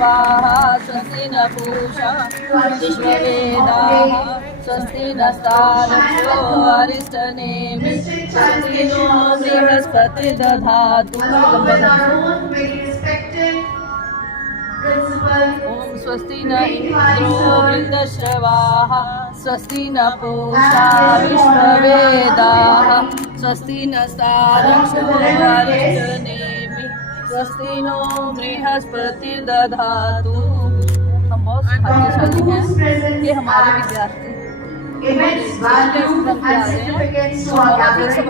स्वाहा स्वस्ति न पूषा विश्ववेदाः स्वस्ति नस्तारक्षो अरिष्टनेमि स्वस्ति नो बृहस्पतिर्दधातु। ओम स्वस्ति न इंद्रो वृद्धश्रवाः स्वस्ति न पूषा विश्ववेदाः स्वस्ति नस्तारक्षो अरिष्टनेमि स्वस्ति नो बृहस्पतिर्दधातु। हम बहुत भाग्यशाली हैं कि हमारे विद्यार्थी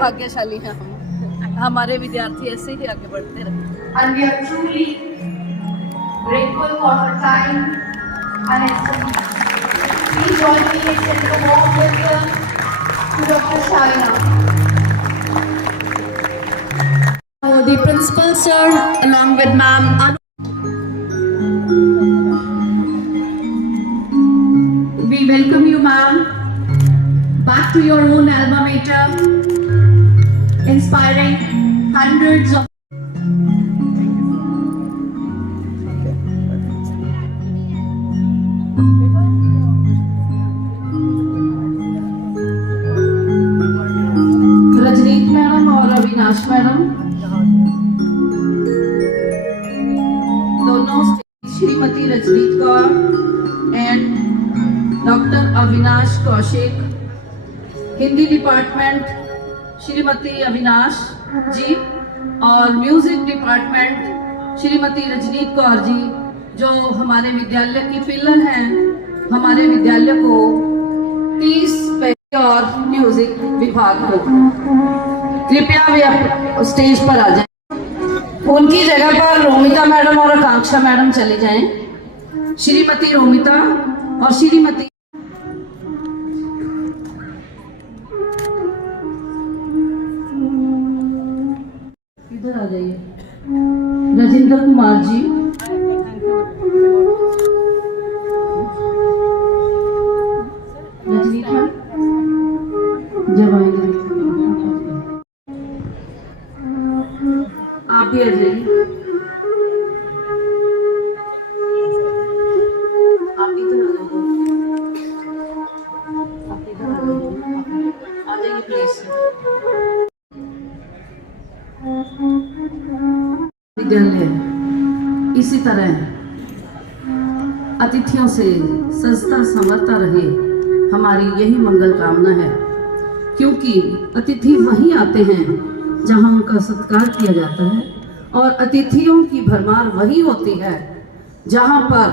भाग्यशाली हैं हम, हमारे विद्यार्थी ऐसे ही आगे बढ़ते रहे। Grateful for her time and expertise. Please join me in sending a warm welcome to Dr. Shaina. The principal sir along with ma'am. We welcome you ma'am back to your own alma mater, inspiring hundreds of Avinash madam दोनों Shrimati Rajneet Kaur and doctor Avinash Kaushik, Hindi department Shrimati Avinash ji और music department Shrimati Rajneet Kaur ji, जो हमारे विद्यालय की पिलर हैं। हमारे विद्यालय को 30 पैसे और म्यूजिक विभाग को कृपया वे स्टेज पर आ जाएं। उनकी जगह पर रोमिता मैडम और आकांक्षा मैडम चले जाएं। श्रीमती रोमिता और श्रीमती इधर आ जाइए। राजेंद्र कुमार जी, रजनीत मैम जब आएंगे आप भी आ जाइए। आप इधर आ जाइए प्लीज। विद्यालय इसी तरह अतिथियों से सजता संवरता रहे, हमारी यही मंगल कामना है। क्योंकि अतिथि वहीं आते हैं जहां उनका सत्कार किया जाता है, और अतिथियों की भरमार वही होती है जहां पर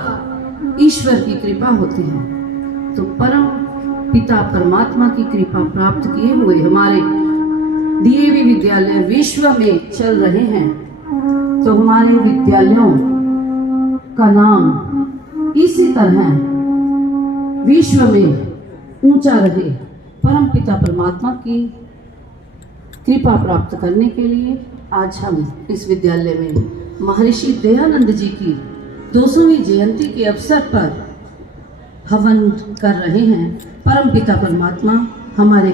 ईश्वर की कृपा होती है। तो परम पिता परमात्मा की कृपा प्राप्त किए हुए हमारे डीएवी विद्यालय विश्व में चल रहे हैं। तो हमारे विद्यालयों का नाम इसी तरह विश्व में ऊंचा रहे। परम पिता परमात्मा की कृपा प्राप्त करने के लिए आज हम इस विद्यालय में महर्षि दयानंद जी की 200वीं जयंती के अवसर पर हवन कर रहे हैं। परम पिता परमात्मा हमारे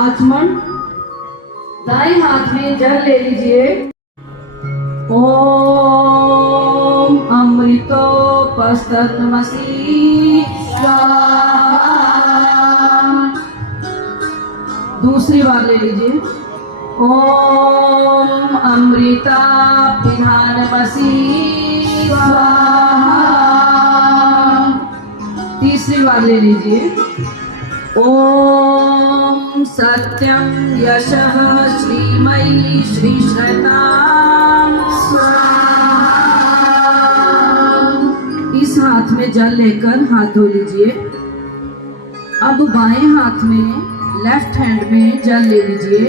आचमन, दाएं हाथ में जल ले लीजिए। ओम अमृतोपस्तमसि स्वाहा। दूसरी बार ले लीजिए। ओम अमृता पिधानमसि स्वाहा। तीसरी बार ले लीजिए। ओम सत्यम यशः श्रीमयी श्री श्रताम स्वाहा। इस हाथ में जल लेकर हाथ धो लीजिए। अब बाएं हाथ में, लेफ्ट हैंड में जल ले लीजिए।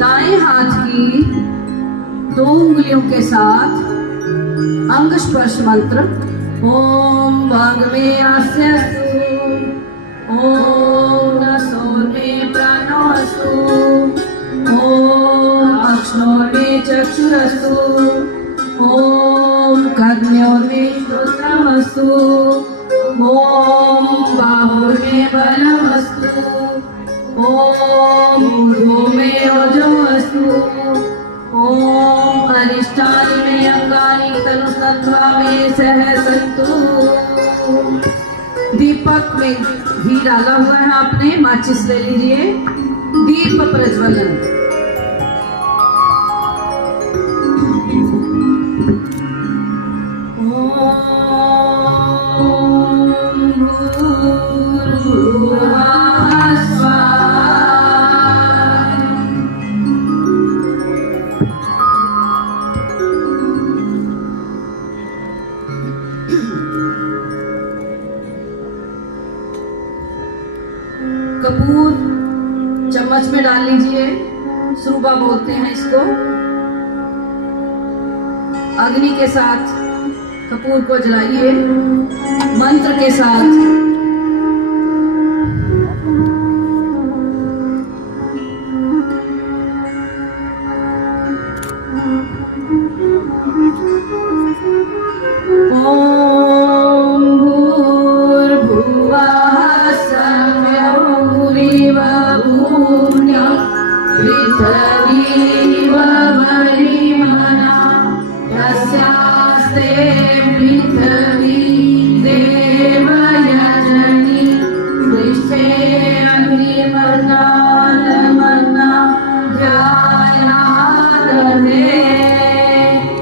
दाएं हाथ की 2 उंगलियों के साथ अंग स्पर्श मंत्र ओम वाग्मे आस्यस्तु, ओम नसोर्मे प्राणोऽस्तु, ओम अक्ष्णोर्मे चक्षुरस्तु, ओम कर्ण्योर्मे श्रोत्रमस्तु, ओम बाहुर्मे बलमस्तु, ओम ऊर्ध्वो मे ओजोऽस्तु, ओम अरिष्टानि मे अंगानि तनुस्तत्वा मे सह सन्तु। दीपक में घी डाला हुआ है आपने, माचिस ले लीजिए, दीप प्रज्वलन। कपूर चम्मच में डाल लीजिए, सुरुबा बोलते हैं इसको। अग्नि के साथ कपूर को जलाइए, मंत्र के साथ। ओम भूर्भुवः स्वः भूर्भुवः पृथिवी वरिमना यस्यास्ते पृथिवी देवयजनी पृष्ठे अग्निवर्णालमन्ना ध्यायादहे।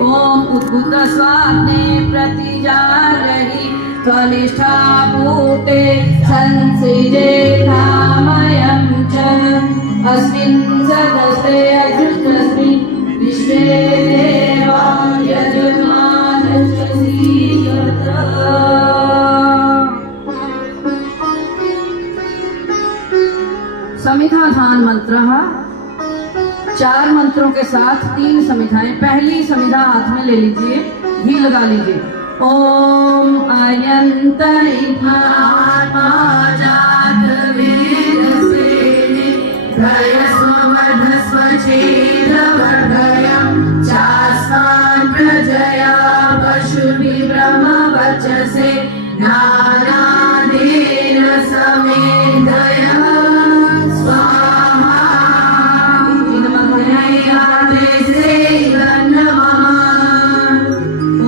ओम उद्भूत स्वाप्ने प्रतिजारहि त्वनिष्ठा भूते संसृजे कामयं च अस्मिन् सदस्ते अजुष्टस्मिन् विश्वे देवा यजमानश्चसि समिधाधान मंत्र। 4 मंत्रों के साथ 3 समिधाएं। पहली समिधा हाथ में ले लीजिए, घी लगा लीजिए। ओम अयंत आत्मा जात वेदसेने धयस्वधस्व चेदवर्धयं चास्मान् प्रजया पशुभिः ब्रह्मवचसे नानादेन समेधय स्वाहा।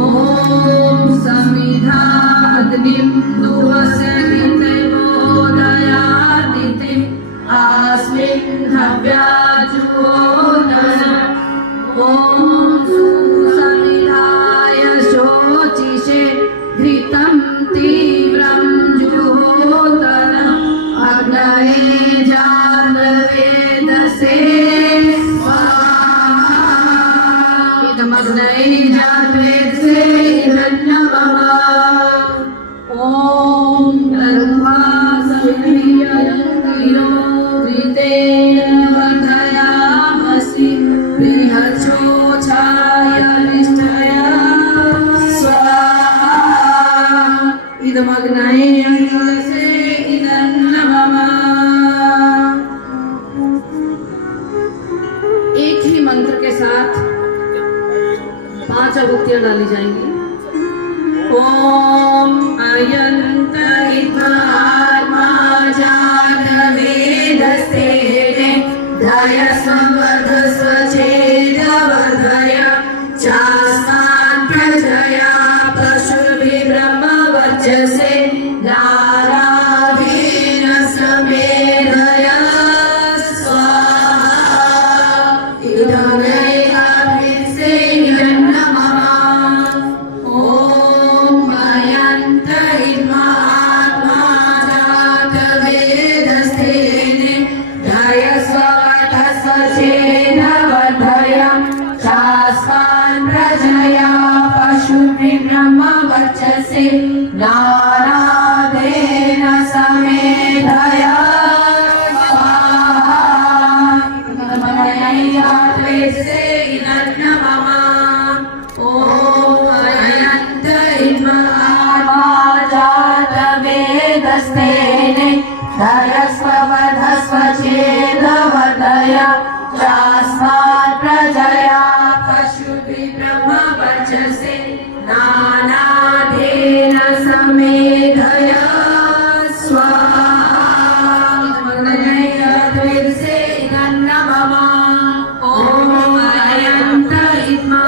ओम समिधा अग्निं दुवसे मोदयादितिम् अस्मिन् हव्याजुहोदन। ओम सुसमिधाय शोचिषे घृतं तीव्रं जुहोदन अग्नये जातवेदसे स्वाहा। इदमग्नये जातवेदसे नमः। ओम तन्वा समिधीयो घृतेन वर्धयामसि बृहच्छोछाय निष्ठया स्वाहा। इदमग्नये जातवेदसे नमः। एक ही मंत्र के साथ 5 आहुतियां डाली जाएंगी। ओम अयंत आत्मा जात वेदसेने धयस्वधस्व चेदवर्धय चास्मान् प्रजया पशुभिः ब्रह्मवचसे नाराधेन समेधय स्वाहा। इदमग्नये जातवेदसे नमः। ओम अयंत आत्मा जात वेदसेने धयस्वधस्व चेदवर्धय चास्मान् प्रजया पशुभिः ब्रह्मवचसे नानादेन समेधय स्वाहा। इदमग्नये जातवेदसे नमः। ओम अयंत आत्मा जात वेदसेने धयस्वधस्व चेदवर्धय चास्मान् प्रजया पशुभिः ब्रह्मवचसे नानादेन समेधय स्वाहा। इदमग्नये जातवेदसे नमः। ओम अयंत आत्मा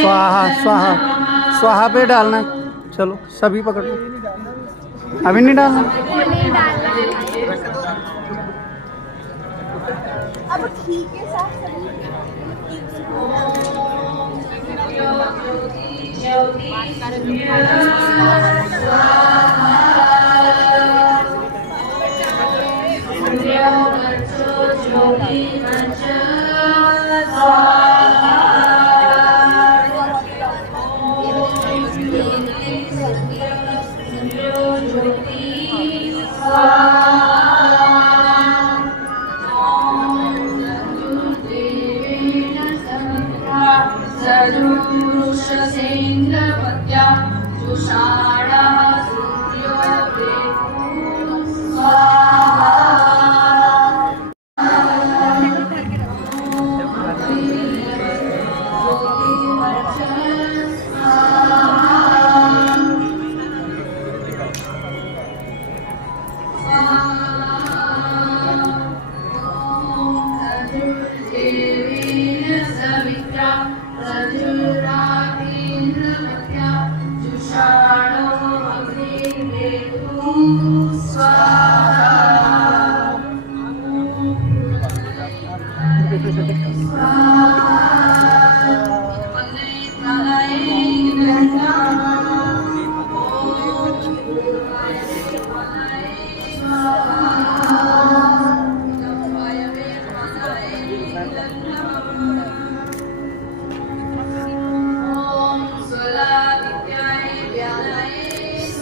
स्वाहा स्वाहा स्वाहा पे डालना है। चलो सभी पकड़ लो। अभी नहीं डालना। अब ठीक है साहब सभी सजुषसेन्द्रपत्या तुषाणः सूर्यो वेदो स्वाहा।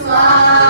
स्वाहा।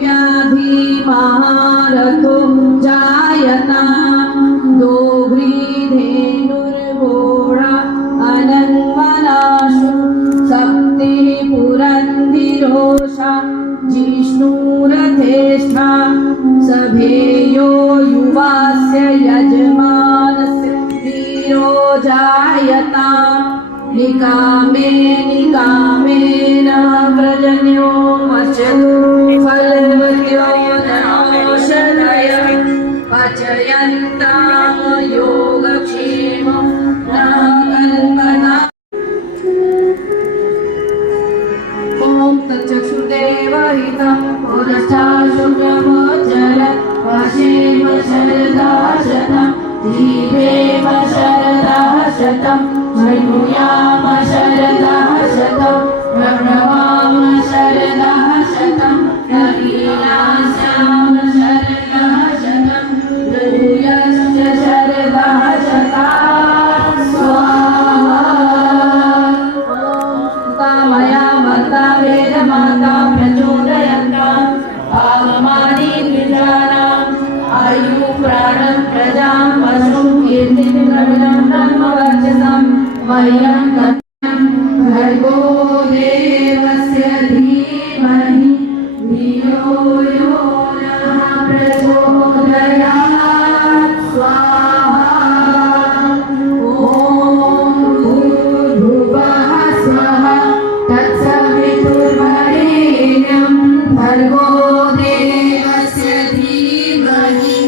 व्याधि महारथो जायताम् दोग्रीधेनुर्घोड़ा अनन्वनाशु सप्ते पुरन्दिरोषा जिष्णुरथेष्ठा सभेयो युवास्य यजमानस्य वीरो जायताम् निकामे निकामेन व्रजन्यो मचतु फलवत्यो नौषधय पचयन्तां योगक्षेमं न कल्पना। ॐ तच्चक्षुर्देवहितं पुरश्चाशुभ्यमोचर वशेम शरदा शतं धीरेम शरदा शतं शृणुयाम शरदा शतं प्रणवाम शरदा शतं नवीनास्याम शरदा शतं भूयश्च शरदा शतं स्वाहा। मया मता वेदमाता प्रचोदयन्ताम् आगमानि द्विजानाम् आयु प्राणं प्रजां पशुं कीर्तिं द्रविणं ब्रह्मवर्चसं मह्यं तत्त्वं भर्गो देवस्य धीमहि धियो यो नः प्रचोदयात् स्वाहा। ॐ भूर्भुवः स्वः तत्सवितुर्वरेण्यं भर्गो देवस्य धीमहि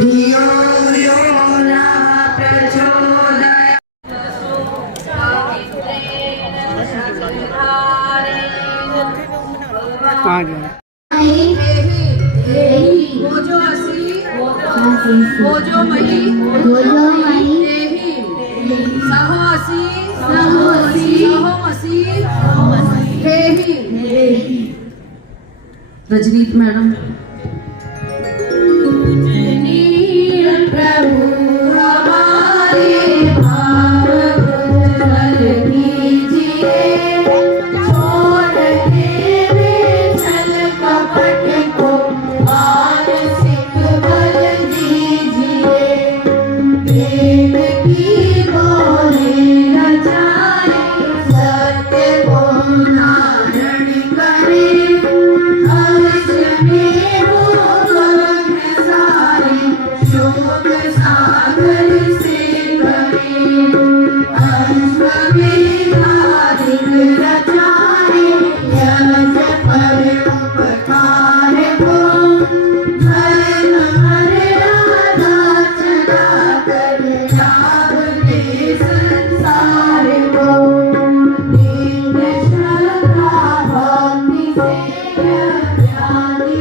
धियो यो नः प्रचोदयात्। आ गया भोजो असि भोजो मयि देहि सहो असि सहो असि देहि। रजनीत मैडम। प्रभु हमारे भाव उज्ज्वल कीजिए छोड़ के छल कपट को मानसिक बल दीजिए प्रेम की बोले रचाए सत्य को धारण करे हर्ष में हो गगन सारे शोक सागर से करे अश्वमेधाधिक रचाए यश पर उपकार को धर्म मर्यादा चला कर जागते संसार को दीन श्रद्धा भक्ति से ज्ञानी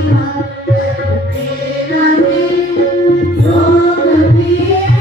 रहे योग पीठ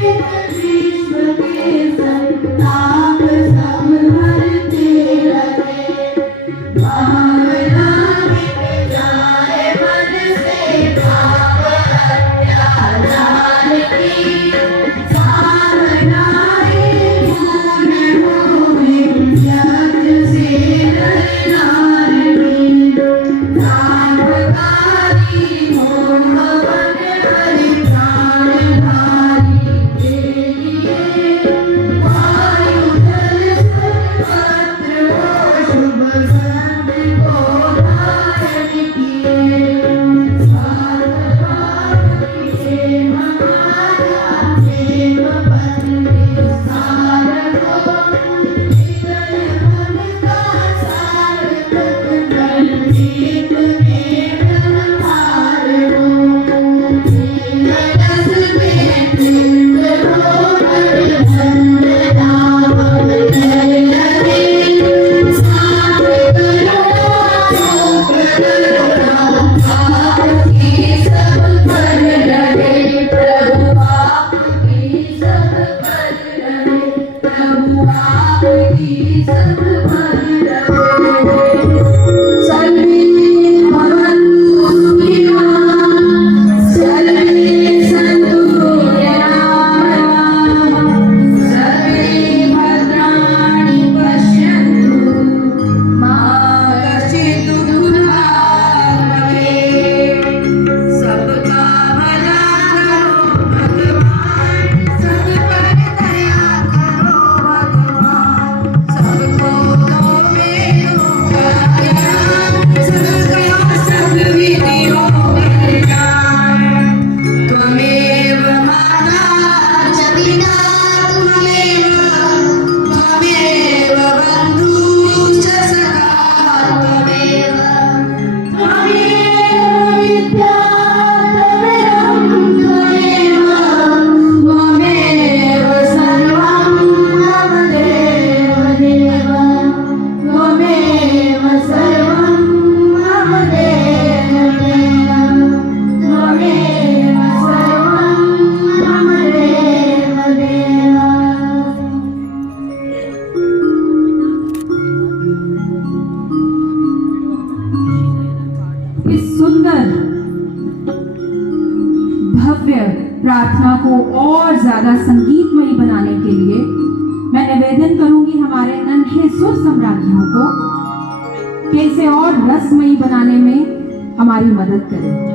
और ज्यादा संगीतमयी बनाने के लिए मैं निवेदन करूंगी हमारे नन्हे सुर सम्राज्ञियों को कि इसे और रसमयी बनाने में हमारी मदद करें।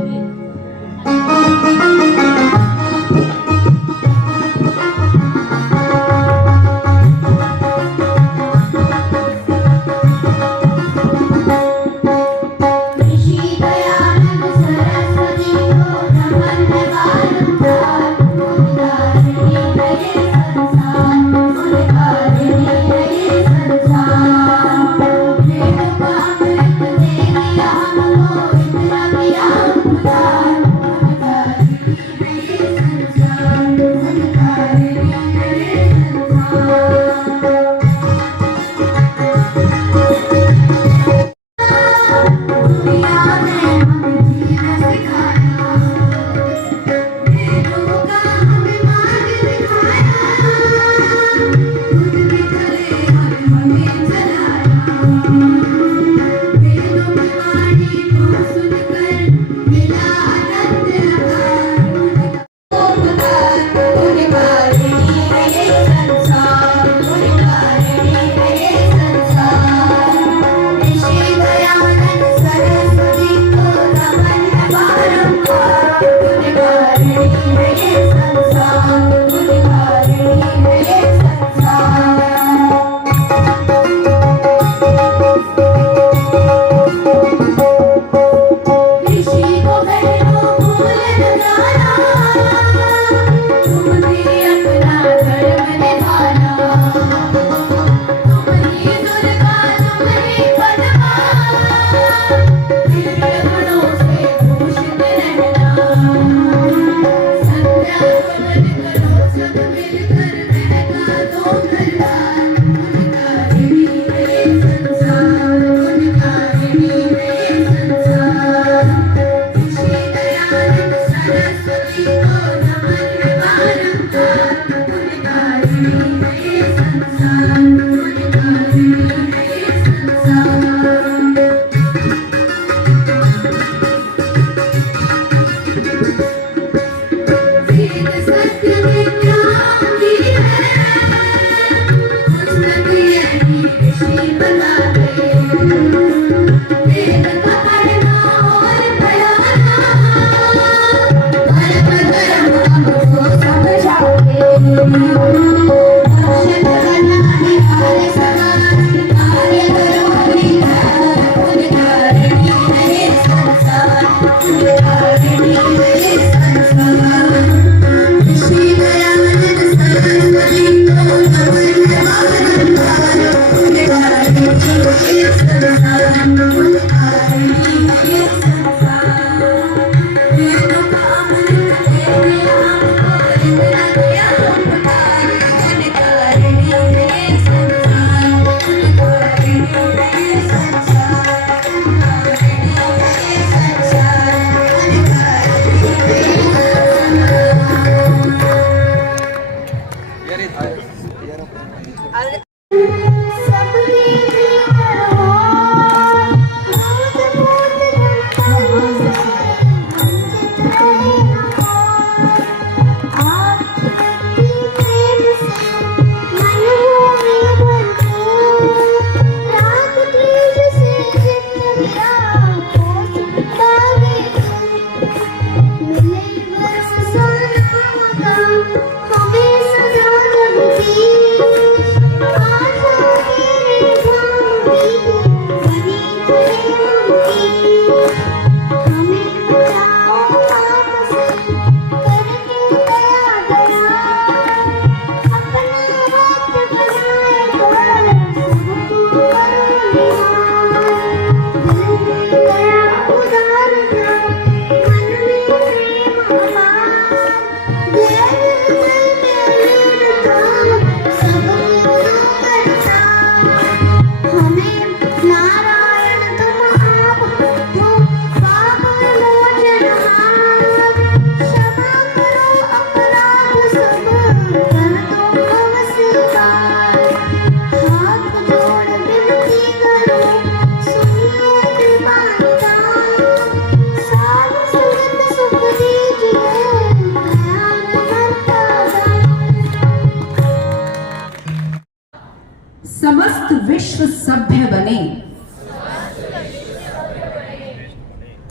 विश्व सभ्य बने।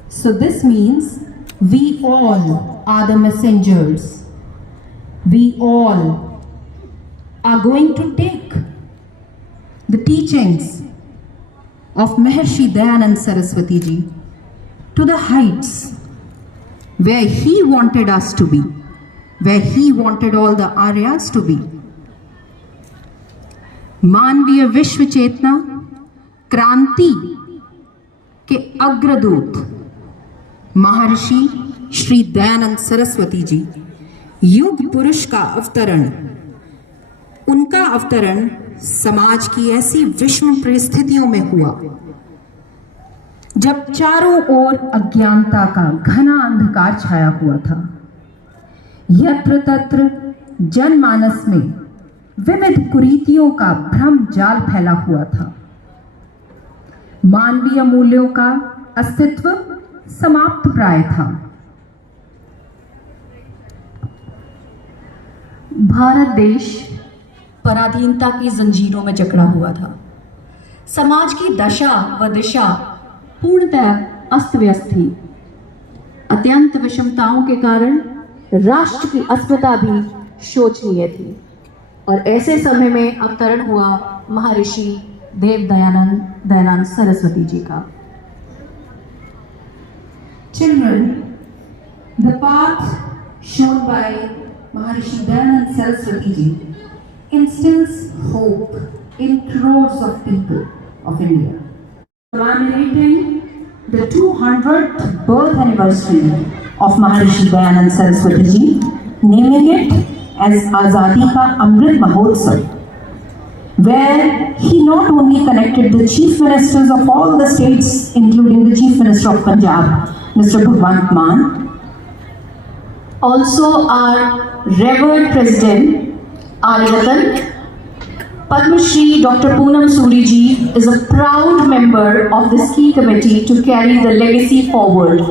So this means we all are the messengers. We all are going to take the teachings of Maharshi Dayanand Saraswati ji to the heights where he wanted us to be, where he wanted all the Aryas to be. मानवीय विश्व चेतना क्रांति के अग्रदूत महर्षि श्री दयानंद सरस्वती जी, युग पुरुष का अवतरण, उनका अवतरण समाज की ऐसी विषम परिस्थितियों में हुआ जब चारों ओर अज्ञानता का घना अंधकार छाया हुआ था। यत्र तत्र जनमानस में विविध कुरीतियों का भ्रम जाल फैला हुआ था। मानवीय मूल्यों का अस्तित्व समाप्त प्राय था। भारत देश पराधीनता की जंजीरों में जकड़ा हुआ था। समाज की दशा व दिशा पूर्णतः अस्त व्यस्त थी। अत्यंत विषमताओं के कारण राष्ट्र की अस्मिता भी शोचनीय थी और ऐसे समय में अवतरण हुआ महर्षि देव दयानंद सरस्वती जी का। Children, the path shown by Maharishi Dayanand Saraswati ji instills hope in crores of people of India. Commemorating the 200th birth anniversary of Maharishi Dayanand Saraswati ji, naming it as Azadi Ka Amrit Mahotsav, where he not only connected the chief ministers of all the states, including the chief minister of Punjab, Mr. Bhagwant Mann, Also our revered President Aryatan Padma Shri Dr. Poonam Suri ji is a proud member of this key committee to carry the legacy forward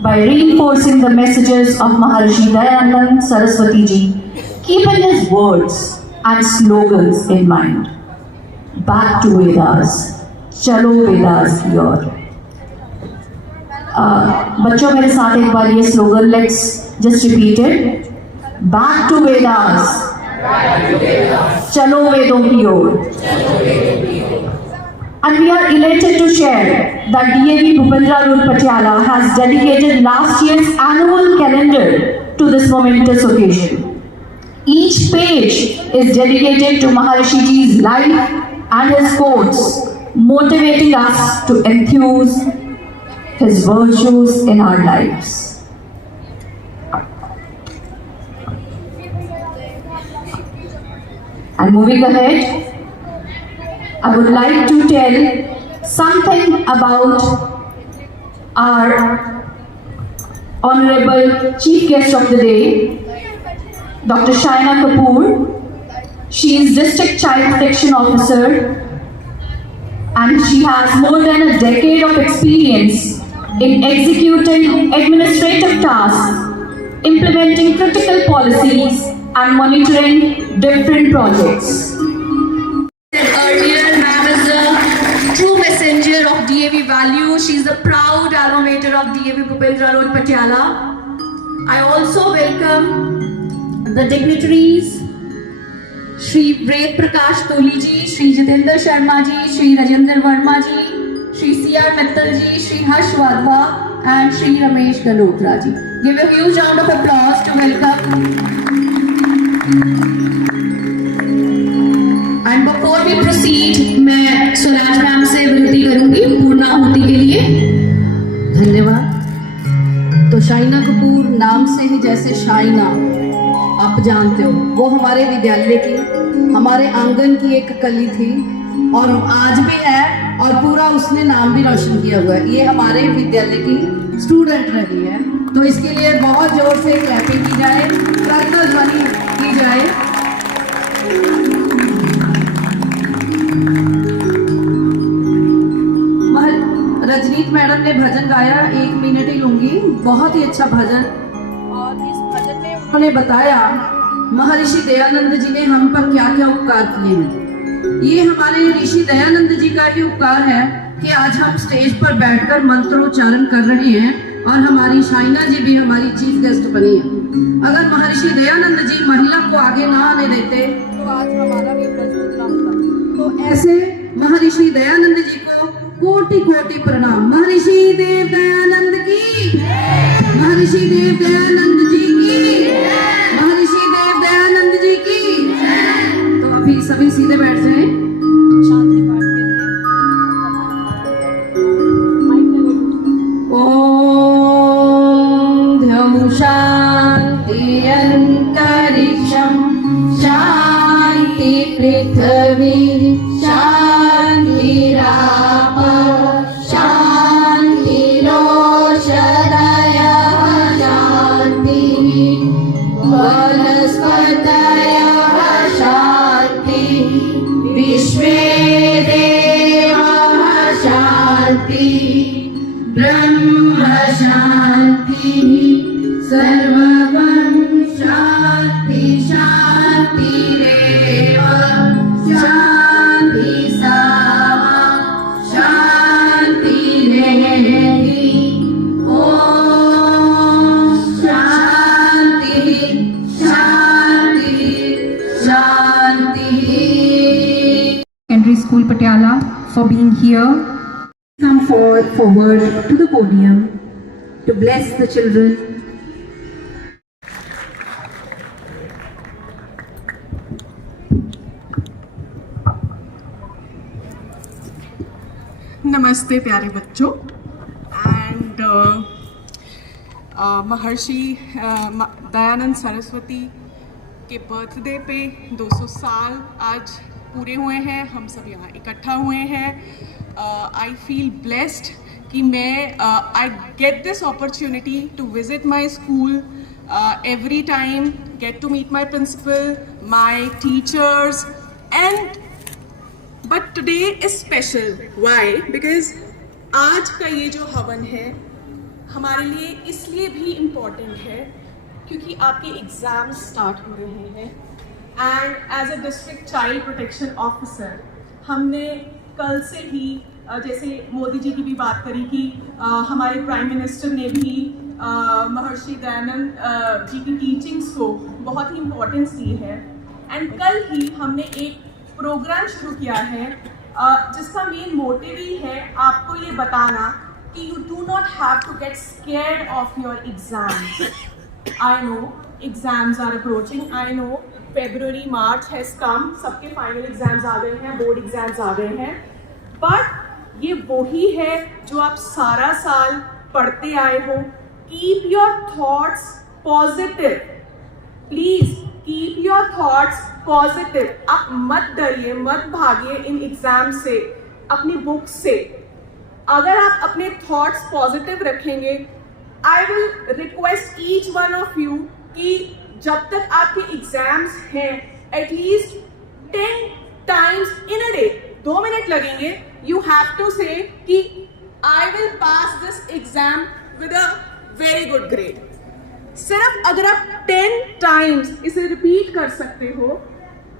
by reinforcing the messages of Maharishi Dayanand Saraswati ji, keeping his words and slogans in mind. Back to Vedas, चलो वेदास की ओर। बच्चों मेरे साथ एक बार ये slogan let's just repeat it, back to Vedas, चलो वेदों की ओर। And we are elated to share that DAV Bhupendra Road Patiala has dedicated last year's annual calendar to this momentous occasion. Each page is dedicated to Maharishi Ji's life and his quotes, motivating us to enthuse his virtues in our lives. And moving ahead, I would like to tell something about our Honorable Chief Guest of the Day, Dr. Shaina Kapoor. She is District Child Protection Officer and she has more than a decade of experience in executing administrative tasks, implementing critical policies and monitoring different projects. Earlier, ma'am is a true messenger of DAV value. She is a proud alma mater of DAV Bhupendra Road Patiala. I also welcome the dignitaries, Shri Ved Prakash Toli ji, Shri Jitendra Sharma ji, Shri Rajendra Verma ji, Shri C.R. Mittal ji, Shri Harsh Wadhwa and Shri Ramesh Galotra ji. Give a huge round of applause to welcome. And before we proceed, मैं स्वराज मैम से विनती करूंगी पूर्णाहुति के लिए। धन्यवाद। तो शाइना कपूर नाम से ही जैसे शाइना आप जानते हो, वो हमारे विद्यालय की, हमारे आंगन की एक कली थी और आज भी है और पूरा उसने नाम भी रोशन किया हुआ है। ये हमारे विद्यालय की स्टूडेंट रही है, तो इसके लिए बहुत जोर से क्लैपिंग की जाए, करतल ध्वनि की जाए। रजनीत मैडम ने भजन गाया, 1 मिनट ही लूंगी, बहुत ही अच्छा भजन। और इस भजन में उन्होंने बताया महर्षि दयानंद जी ने हम पर क्या क्या उपकार किए हैं। ये हमारे ऋषि दयानंद जी का ही उपकार है कि आज हम स्टेज पर बैठकर मंत्रोच्चारण कर रहे हैं और हमारी शाइना जी भी हमारी चीफ गेस्ट बनी है। अगर महर्षि दयानंद जी महिला को आगे ना आने देते तो आज हमारा भी प्रस्तुत ना होता। तो ऐसे महर्षि दयानंद जी को कोटि कोटि प्रणाम। महर्षि देव दयानंद की, महर्षि देव दयानंद जी की, महर्षि देव दयानंद जी की। तो अभी सभी सीधे बैठ जाएं शांति पाठ के लिए। ओम ध्यं शांति अंतरिक्षं शांति पृथ्वी शांतिराप शांतिरोषधयः शांतिः वनस्पतयः शांतिः विश्वे देवाः शांतिः ब्रह्म शांतिः सर्वं शांति शांतिरेव शांति सामा शांतिरेधि। ओम शांति शांति शांति। Secondary School Patiala for being here. Come forward to the podium to bless the children. नमस्ते प्यारे बच्चों एंड महर्षि दयानंद सरस्वती के बर्थडे पे 200 साल आज पूरे हुए हैं। हम सब यहाँ इकट्ठा हुए हैं। आई फील ब्लेस्ड कि मैं I get this opportunity to visit my school every time, get to meet my principal, my teachers and but today is special. Why? Because आज का ये जो हवन है हमारे लिए इसलिए भी इम्पॉर्टेंट है क्योंकि आपके एग्ज़ाम स्टार्ट हो रहे हैं and as a district child protection officer हमने कल से ही जैसे मोदी जी की भी बात करी कि हमारे प्राइम मिनिस्टर ने भी महर्षि दयानंद जी की टीचिंग्स को बहुत ही इम्पोर्टेंस दी है एंड कल ही हमने एक प्रोग्राम शुरू किया है जिसका मेन मोटिव ही है आपको ये बताना कि you do not have to get scared of your exams. I know exams are approaching, I know February, March has come, सबके फाइनल एग्जाम्स आ गए हैं, बोर्ड एग्जाम्स आ गए हैं, बट ये वही है जो आप सारा साल पढ़ते आए हो। Keep your thoughts positive, please keep your thoughts positive. आप मत डरिए, मत भागिए इन एग्जाम से, अपनी बुक से। अगर आप अपने थॉट्स पॉजिटिव रखेंगे, I will request each one of you कि जब तक आपके एग्जाम्स हैं एटलीस्ट 10 times in a day, 2 मिनट लगेंगे, यू हैव टू से कि I will pass this exam with a very good grade. सिर्फ अगर आप 10 times इसे रिपीट कर सकते हो,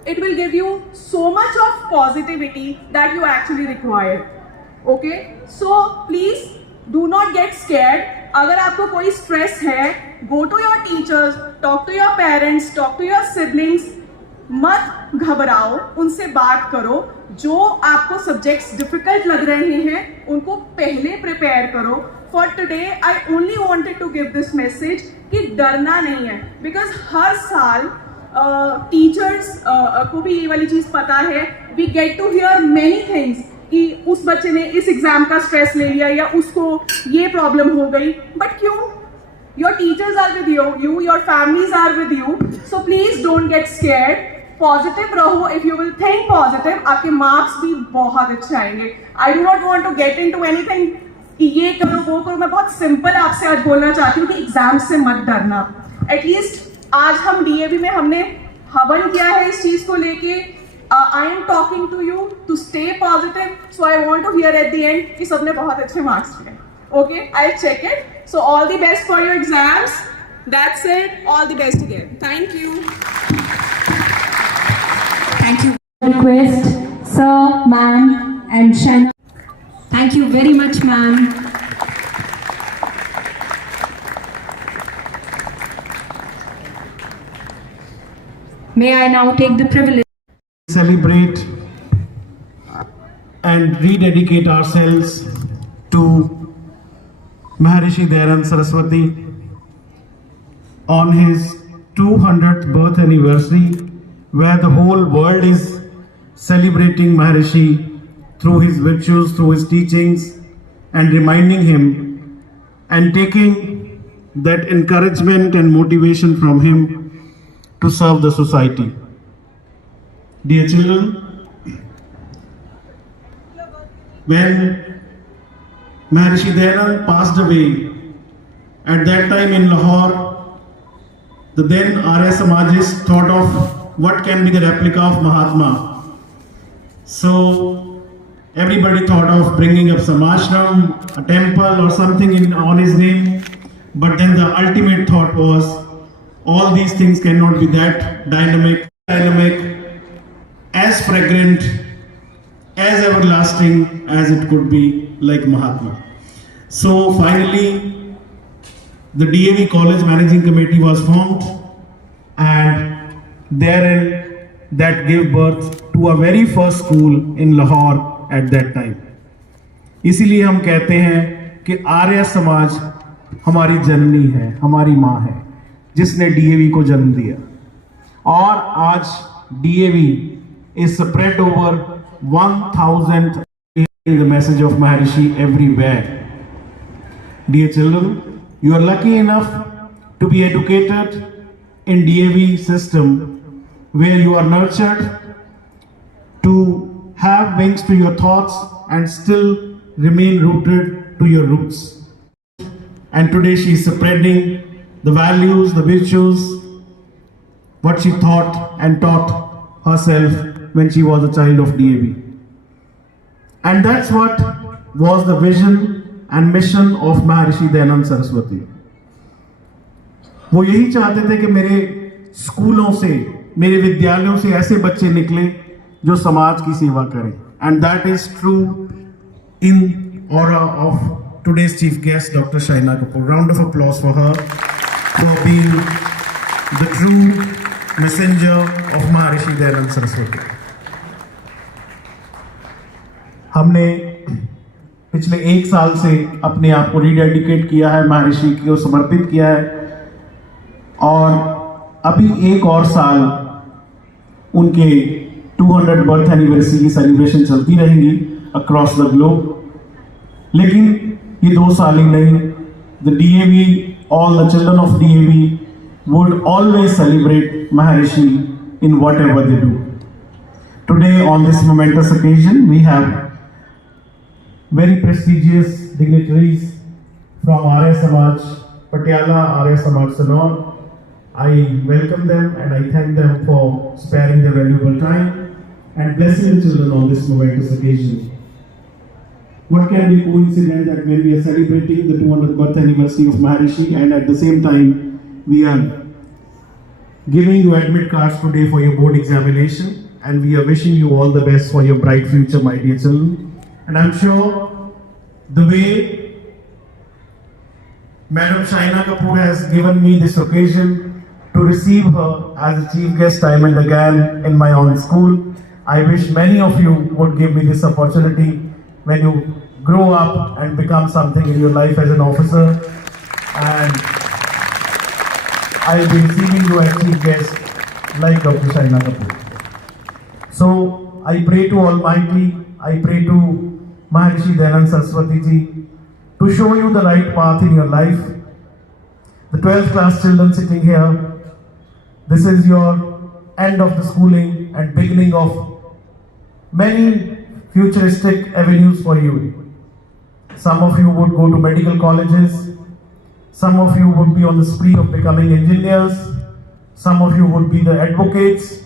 it will give you so much of positivity that you actually require. Okay, so please do not get scared. अगर आपको कोई स्ट्रेस है, go to your teachers, talk to your parents, talk to your siblings. मत घबराओ, उनसे बात करो। जो आपको सब्जेक्ट्स डिफिकल्ट लग रहे हैं उनको पहले प्रिपेयर करो। For today I only wanted to give this message कि डरना नहीं है, बिकॉज हर साल टीचर्स को भी ये वाली चीज़ पता है, we get to hear many things कि उस बच्चे ने इस एग्जाम का स्ट्रेस ले लिया या उसको ये प्रॉब्लम हो गई, बट क्यों? Your teachers are with you, your families are with you, so please don't get scared. Positive रहो। If you will think positive, आपके मार्क्स भी बहुत अच्छे आएंगे। I do not want to get into anything कि ये करो वो करो। मैं बहुत सिंपल आपसे आज बोलना चाहती हूँ कि एग्जाम से मत डरना। एटलीस्ट आज हम डीएवी में हमने हवन किया है इस चीज को लेके। I am talking to you to stay positive, so I want to hear at the end कि सबने बहुत अच्छे मार्क्स किए। Okay, I check it. So all the best for your exams. That's it. All the best again. Thank you. Thank you. Request Sir, ma'am, and Shaina. Thank you very much, ma'am. May I now take the privilege. Celebrate and rededicate ourselves to Maharishi Dayanand Saraswati on his 200th birth anniversary, where the whole world is celebrating Maharishi through his virtues, through his teachings, and reminding him and taking that encouragement and motivation from him to serve the society. Dear children, when Maharishi Dayanand passed away, at that time in Lahore, the then Arya Samajists thought of what can be the replica of Mahatma. So everybody thought of bringing up some ashram, a temple or something on his name. But then the ultimate thought was, all these things cannot be that dynamic, as fragrant, as everlasting as it could be like Mahatma. So finally, the DAV College Managing Committee was formed, and therein that gave birth to a very first school in Lahore at that time. इसीलिए हम कहते हैं कि आर्य समाज हमारी जननी है, हमारी माँ है, जिसने DAV को जन्म दिया. और आज DAV is spread over 1,000 the message of Maharishi everywhere. Dear children, you are lucky enough to be educated in DAV system, where you are nurtured to have wings to your thoughts and still remain rooted to your roots. And today she is spreading the values, the virtues, what she thought and taught herself when she was a child of DAV. And that's what was the vision and mission of Maharishi Dayanand Saraswati. वो यही चाहते थे कि मेरे स्कूलों से, मेरे विद्यालयों से ऐसे बच्चे निकले जो समाज की सेवा करें. And that is true in aura of today's chief guest, Dr. Shaina Kapoor. Round of applause for her for being the true messenger of Maharishi Dayanand Saraswati. हमने पिछले 1 साल से अपने आप को रीडेडिकेट किया है, महर्षि को समर्पित किया है, और अभी 1 और साल उनके 200 बर्थ एनिवर्सरी की सेलिब्रेशन चलती रहेंगी अक्रॉस द ग्लोब. लेकिन ये 2 साल ही नहीं, the DAV, all the children of DAV would always celebrate Maharishi in whatever they do. Today on this momentous occasion, we have very prestigious dignitaries from Arya Samaj Patiala, Arya Samaj Sanor. I welcome them and I thank them for sparing their valuable time and blessing the children on this momentous occasion. What can be coincident that when we are celebrating the 200th birth anniversary of Maharishi, and at the same time we are giving you admit cards today for your board examination, and we are wishing you all the best for your bright future, my dear children. And I'm sure the way Madam Shaina Kapoor has given me this occasion to receive her as a chief guest time and again in my own school, I wish many of you would give me this opportunity when you grow up and become something in your life as an officer, and I will be receiving you as chief guest like Dr. Shaina Kapoor. So I pray to Almighty, I pray to Maharishi Dayanand Saraswati ji to show you the right path in your life. The 12th class children sitting here, this is your end of the schooling and beginning of many futuristic avenues for you. Some of you would go to medical colleges, some of you would be on the spree of becoming engineers, some of you would be the advocates,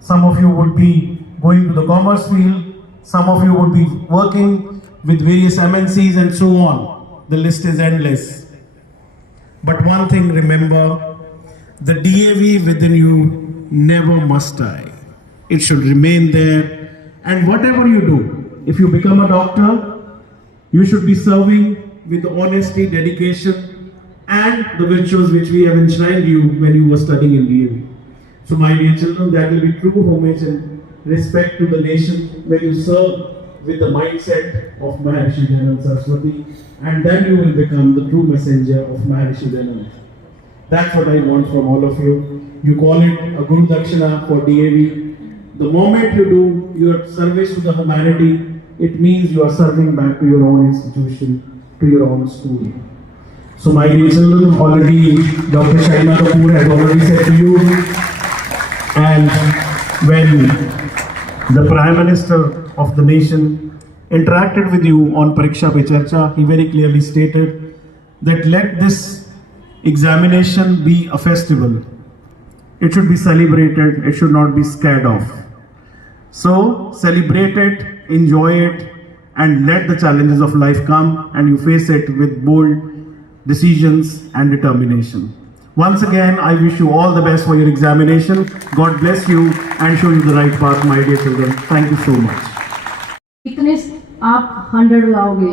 some of you would be going to the commerce field, some of you would be working with various MNCs and so on. The list is endless. But one thing remember, the DAV within you never must die. It should remain there And whatever you do, if you become a doctor, you should be serving with honesty, dedication, and the virtues which we have enshrined you when you were studying in DAV. So my dear children, that will be true homage and respect to the nation when you serve with the mindset of Maharishi Dayananda Saraswati, and then you will become the true messenger of Maharishi Dayananda. That's what I want from all of you. You call it a Guru Dakshina for DAV. The moment you do your service to the humanity, it means you are serving back to your own institution, to your own school. So my dear children, already Dr. Shaima Kapoor has already said to you, and when the Prime Minister of the nation interacted with you on Pariksha Pe Charcha, he very clearly stated that let this examination be a festival. It should be celebrated, it should not be scared off. So celebrate it, enjoy it, and let the challenges of life come and you face it with bold decisions and determination. Once again, I wish you all the best for your examination. God bless you and show you the right path, my dear children. Thank you so much. कितने आप 100 लाओगे,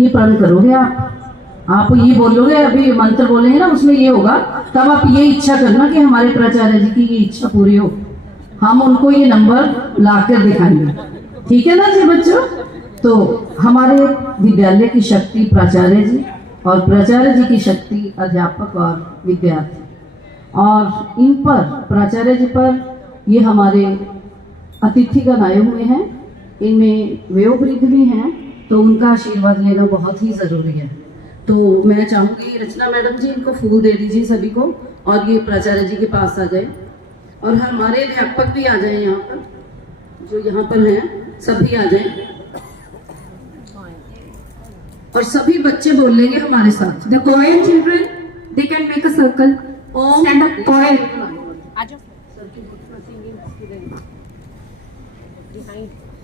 ये प्रण करोगे आप ये बोलोगे, अभी मंत्र बोलेंगे ना, उसमें ये होगा, तब आप ये इच्छा करना कि हमारे प्राचार्य जी की ये इच्छा पूरी हो, हम उनको ये नंबर लाकर दिखाएंगे। ठीक है ना जी बच्चों? तो हमारे विद्यालय की शक्ति प्राचार्य जी और प्राचार्य जी की शक्ति अध्यापक और विद्यार्थी, और इन पर प्राचार्य जी पर ये हमारे अतिथिगण आए हुए हैं, इनमें वयोवृद्ध भी हैं, तो उनका आशीर्वाद लेना बहुत ही ज़रूरी है। तो मैं चाहूँगी रचना मैडम जी इनको फूल दे दीजिए सभी को, और ये प्राचार्य जी के पास आ जाए, और हमारे अध्यापक भी आ जाए, यहाँ पर जो यहाँ पर हैं सभी आ जाए, और सभी बच्चे बोल लेंगे हमारे साथ। The Koyal children they can make a circle. ओम स्टैंड अप कोयल।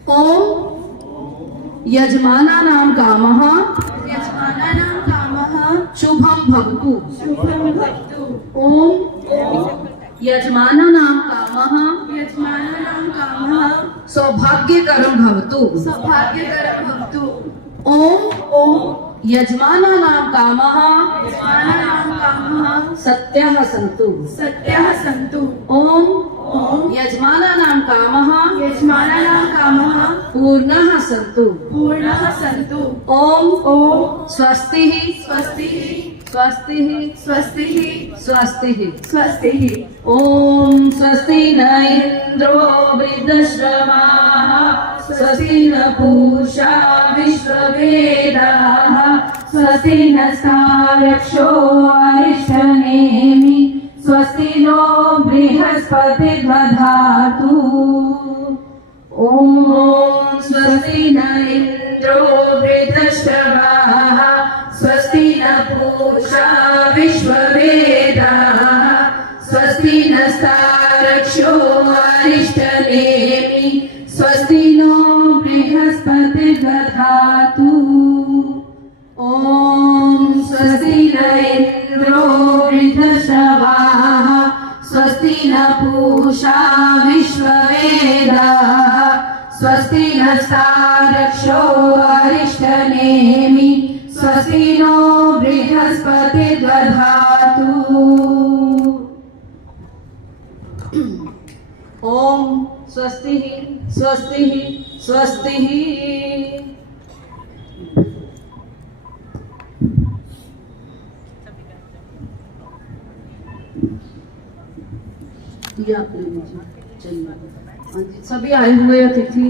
ओम यजमाना नाम कामः शुभम भवतु। ओम यजमाना नाम कामः सौभाग्यकरं भवतु। ओम यजमाना नाम कामः सत्यः सन्तु। ओम यजमाना नाम कामः पूर्णः सन्तु। ओम स्वस्तिः। ओम स्वस्ति न इंद्रो वृद्धश्रवाः स्वस्ति न पूषा विश्ववेदाः स्वस्ति नस्तारक्षो अरिष्टनेमि स्वस्ति नो बृहस्पतिर्दधातु। ओम स्वस्ति न इंद्रो वृद्धश्रवाः स्वस्ति न पूषा विश्ववेदाः स्वस्ति नस्तारक्षो अरिष्टनेमि स्वस्ति नो बृहस्पतिर्दधातु। ओम स्वस्ति न इंद्रो वृद्धश्रवाः स्वस्ति न पूषा विश्ववेदाः स्वस्ति नस्तारक्षो अरिष्टनेमि स्वस्ति नो बृहस्पतिर्दधातु। ओम स्वस्तिः। ये आप ले लीजिए, चलिए। हाँ जी, सभी आए हुए अतिथि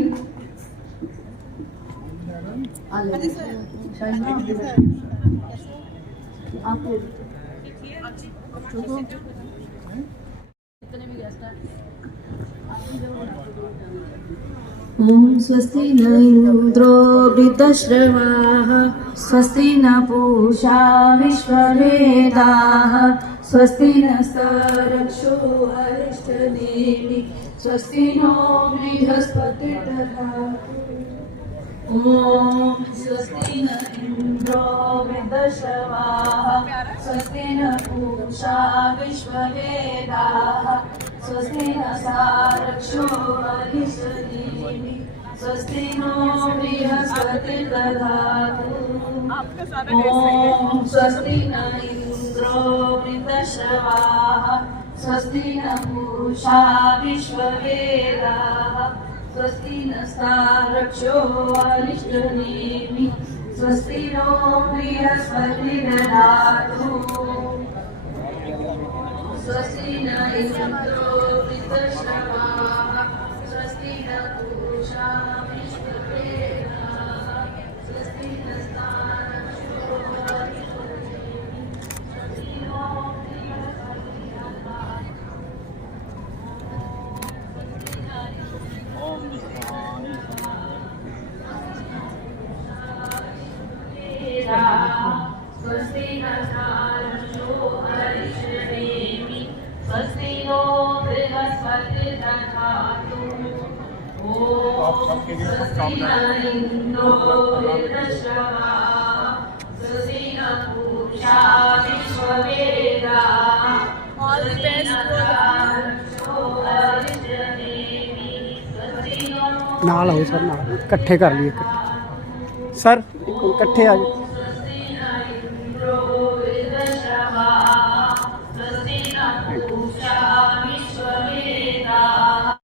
ओम स्वस्ति न इंद्रो वृद्धश्रवाः स्वस्ति न पूषा विश्ववेदाः स्वस्ति नस्तारक्षो अरिष्टनेमि स्वस्ति नो बृहस्पतिर्दधातु। ओम स्वस्ति न इंद्रो वृद्धश्रवाः स्वस्ति न पूषा विश्ववेदाः स्वस्ति नस्तारक्षो अरिष्टनेमि स्वस्ति नो बृहस्पतिर्दधातु ॐ स्वस्ति न इन्द्रो वृद्धश्रवाः स्वस्ति न पूषा विश्ववेदाः स्वस्ति नस्तारक्षो अरिष्टनेमि स्वस्ति नो बृहस्पतिर्दधातु स्वस्ति न इन्द्रो वृद्धश्रवाः स्वस्ति न पूषा विश्ववेदाः स्वस्ति नस्तारक्षो अरिष्टनेमि स्वस्ति नो स्वस्ति नस्तारक्षो अरिष्टनेमि स्वस्ति नो बृहस्पतिर्दधातु ॐ स्वस्ति न इन्द्रो वृद्धश्रवाः स्वस्ति न पूषा विश्ववेदाः स्वस्ति नस्तारक्षो अरिष्टनेमि स्वस्ति नो नाल आओ सर नाल इकट्ठे कर लिए इकट्ठे सर इकट्ठे आ जाओ